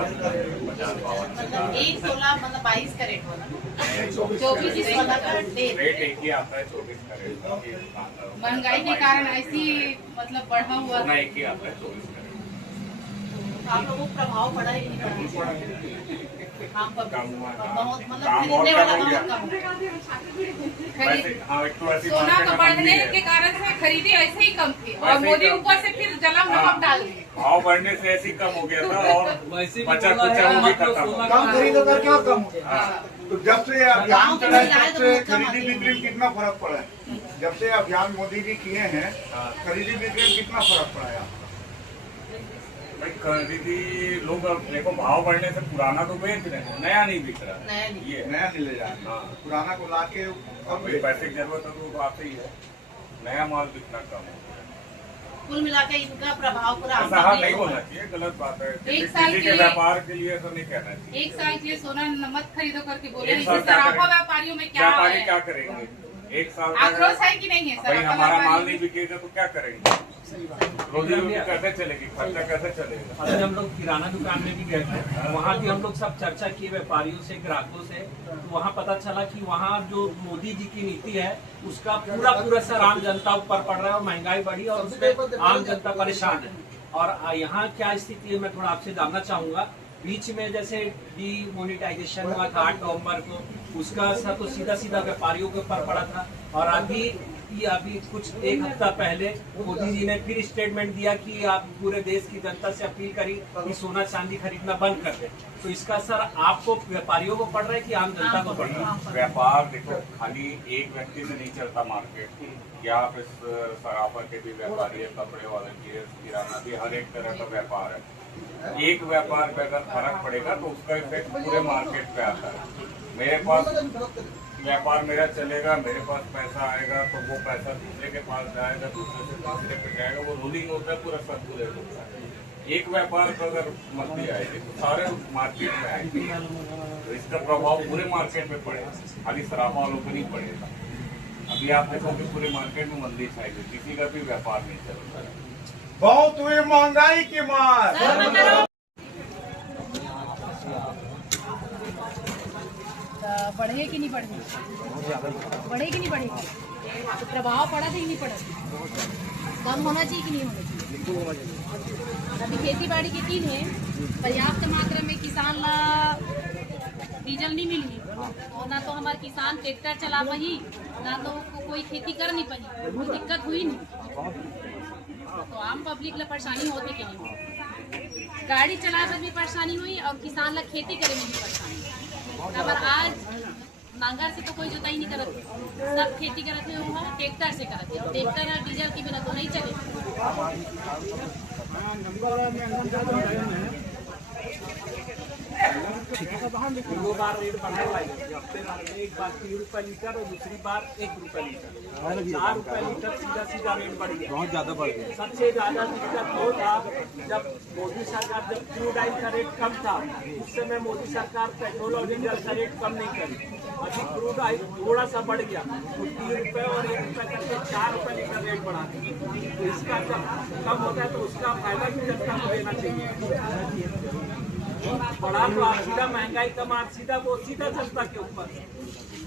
मतलब 1,16 मतलब 22 का रेट वाला, 24 वाला का रेट एक ही आता है, 24 का रेट। महंगाई के कारण ऐसी मतलब बढ़ा हुआ एक ही आता है 24 का रेट। आप लोगों को प्रभाव पड़ा ही नहीं पड़ा, हाँ बहुत मतलब काम खरीदने और वाला कम हो गया। बहुत कम है। हाँ, एक तो ऐसी सोना मार्केट का बढ़ने के कारण से खरीदी ऐसे ही कम थी और मोदी ऊपर से फिर जलम नमक डाल दिए। भाव बढ़ने से ऐसी कम हो गया था और बचा कुचा वो भी खत्म हो गया। कम खरीदो करके और कम हो गया। तो जब से अभियान चला है तब से खरीदी बिक्री में कितना फर्क पड़ा है? जब से अभियान मोदी जी किए हैं, खरीदी बिक्री में कितना फर्क पड़ा है? भाई खरीदी लोग अब देखो, भाव बढ़ने से पुराना तो बेच रहे हैं, नया नहीं बिक रहा। ये नया नहीं ले जा रहे, हाँ, पुराना को ला के अब पैसे की जरूरत है तो बात ही है, नया माल बिकना कम है। कुल मिला के इनका प्रभाव पूरा ऐसा नहीं होना चाहिए, गलत बात है। एक साल किसी के व्यापार के लिए ऐसा नहीं कहना चाहिए। एक साल के लिए सोना नमक खरीदो करके बोले, एक साल इससे क्या सराफा करेंगे? व्यापारियों में क्या व्यापारी है? क्या करेंगे? एक साल आक्रोश है कि नहीं है भाई, सर? हमारा माल नहीं बिकेगा तो क्या करेंगे? रोजी रोटी कैसे चलेगी, खर्चा कैसे चलेगा? अभी हम लोग किराना दुकान में भी गए थे, वहाँ भी हम लोग सब चर्चा किए व्यापारियों से, ग्राहकों से। तो वहाँ पता चला कि वहाँ जो मोदी जी की नीति है उसका पूरा सर आम जनता ऊपर पड़ रहा है और महंगाई बढ़ी और उसमें आम जनता परेशान है। और यहाँ क्या स्थिति है मैं थोड़ा आपसे जानना चाहूंगा। बीच में जैसे डीमोनेटाइजेशन हुआ था 8 नवम्बर को, उसका असर तो सीधा व्यापारियों के ऊपर पड़ा था। और अभी कुछ एक हफ्ता पहले मोदी जी ने फिर स्टेटमेंट दिया कि आप पूरे देश की जनता से अपील करी कि सोना चांदी खरीदना बंद कर दे। तो इसका असर आपको व्यापारियों को पड़ रहा है कि आम जनता को पड़ रहा है? व्यापार देखो, खाली एक व्यक्ति से नहीं चलता मार्केट। क्या आप इस सराफा के भी व्यापारी है, कपड़े वाले की है, किराना भी, हर एक तरह का व्यापार है। एक व्यापार पे अगर फर्क पड़ेगा तो उसका इफेक्ट पूरे मार्केट पे आता है। मेरे पास व्यापार मेरा चलेगा, मेरे पास पैसा आएगा तो वो पैसा दूसरे के पास जाएगा, दूसरे से तीसरे पे जाएगा, वो रूलिंग होता है, पूरा सर्कुलेट होता है। एक व्यापार पर अगर मंदी आएगी तो सारे मार्केट में आएगी, तो इसका प्रभाव पूरे मार्केट में पड़ेगा, खाली सराफा वालों को नहीं पड़ेगा। अभी आप देखोगे पूरे मार्केट में मंदी छाएगी, किसी का भी व्यापार नहीं चल रहा है। बहुत हुई महंगाई की मार। बढ़े कि नहीं बढ़े, बढ़े कि नहीं बढ़े, तो प्रभाव पड़ा था कि नहीं पड़ा, कम होना चाहिए कि नहीं होना चाहिए। अभी खेती बाड़ी के दिन है, पर्याप्त मात्रा में किसान ला डीजल नहीं मिली और ना तो हमारे किसान ट्रैक्टर चला पाई, ना तो कोई खेती कर नहीं पाई, कोई दिक्कत हुई नहीं। तो आम पब्लिक ला परेशानी होती कि नहीं, गाड़ी चला कर भी परेशानी हुई और किसान ला खेती करे में भी परेशानी। अगर आज नांगर से तो कोई जुताई नहीं करते, सब खेती करते हो ट्रैक्टर से करते, ट्रैक्टर और डीजल के बिना तो नहीं चले। दो बार रेट बढ़ाए भाई, हफ्ते एक बार 3 रुपए लीटर और दूसरी बार 1 रुपए लीटर, 4 रुपए लीटर सीधा रेट बढ़ गया, बहुत ज्यादा बढ़ गया। सबसे ज्यादा दिक्कत वो था जब मोदी सरकार, जब क्रूड ऑयल का रेट कम था उस समय मोदी सरकार पेट्रोल और डीजल का रेट कम नहीं करी। अभी क्रूड ऑयल थोड़ा सा बढ़ गया तो 3 रुपए और 1 रुपए करके 4 रुपए लीटर रेट बढ़ा दिया। तो इसका जब कम होता है तो उसका फायदा भी जनता को देना चाहिए। बढ़ा तो आप सीधा महंगाई का मार सीधा जनता के ऊपर,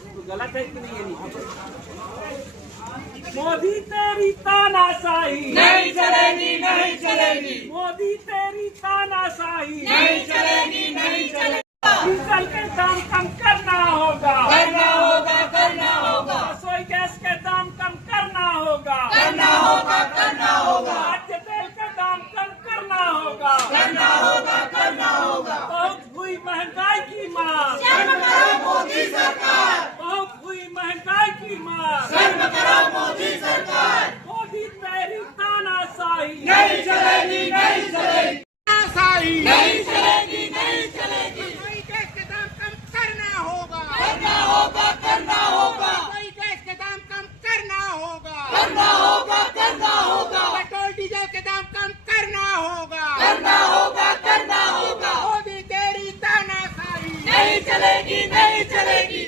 तो गलत है कि नहीं? ये नहीं। मोदी तेरी तानाशाही नहीं चलेगी, नहीं चलेगी। मोदी तेरी तानाशाही नहीं चलेगी, नहीं चलेगी। डीजल के दाम कम कर